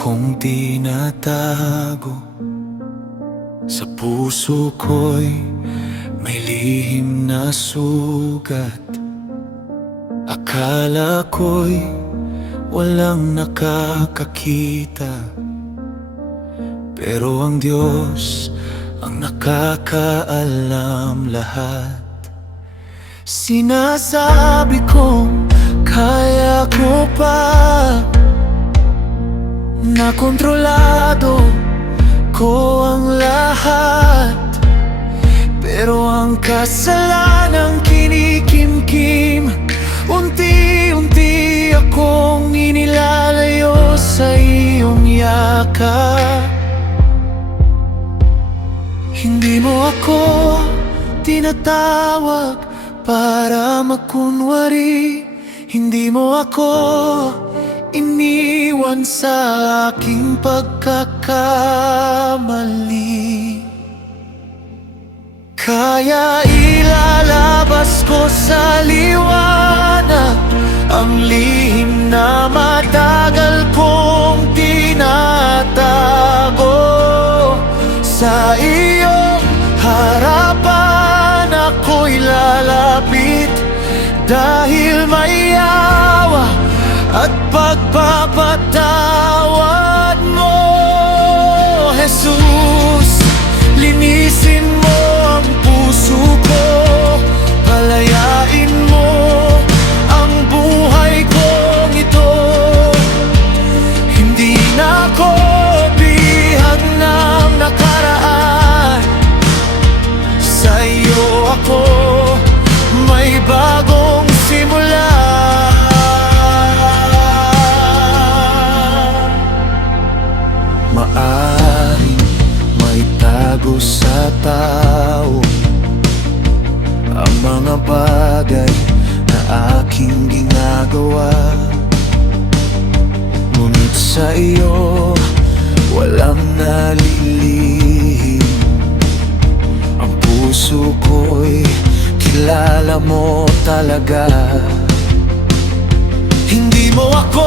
kong tinatago. Sa puso ko'y may lihim na sugat. Akala ko'y walang nakakakita, pero ang Diyos ang nakakaalam lahat. Sinasabi kong kaya ko pa, na kontrolado ko ang lahat, pero ang kasalanang kinikimkim, unti-unti akong inilalayo sa iyong yakap. Hindi mo ako tinatawag para makunwari, hindi mo ako iniwan sa aking pagkakamali. Kaya ilalabas ko sa liwanag ang lihim na matagal kong tinatago. Sa iyong harapan ako'y lalapit, dahil may awa at pagpapatawad mo. Jesus, linisin mo ang puso ko, palayain mo ang buhay kong ito. Hindi na ako bihag ng nakaraan, sa iyo ako may bagong simula. Maaring may tago sa tao ang mga bagay na aking ginagawa, ngunit sa iyo walang nalilihim. Ang puso ko'y kilala mo talaga. Hindi mo ako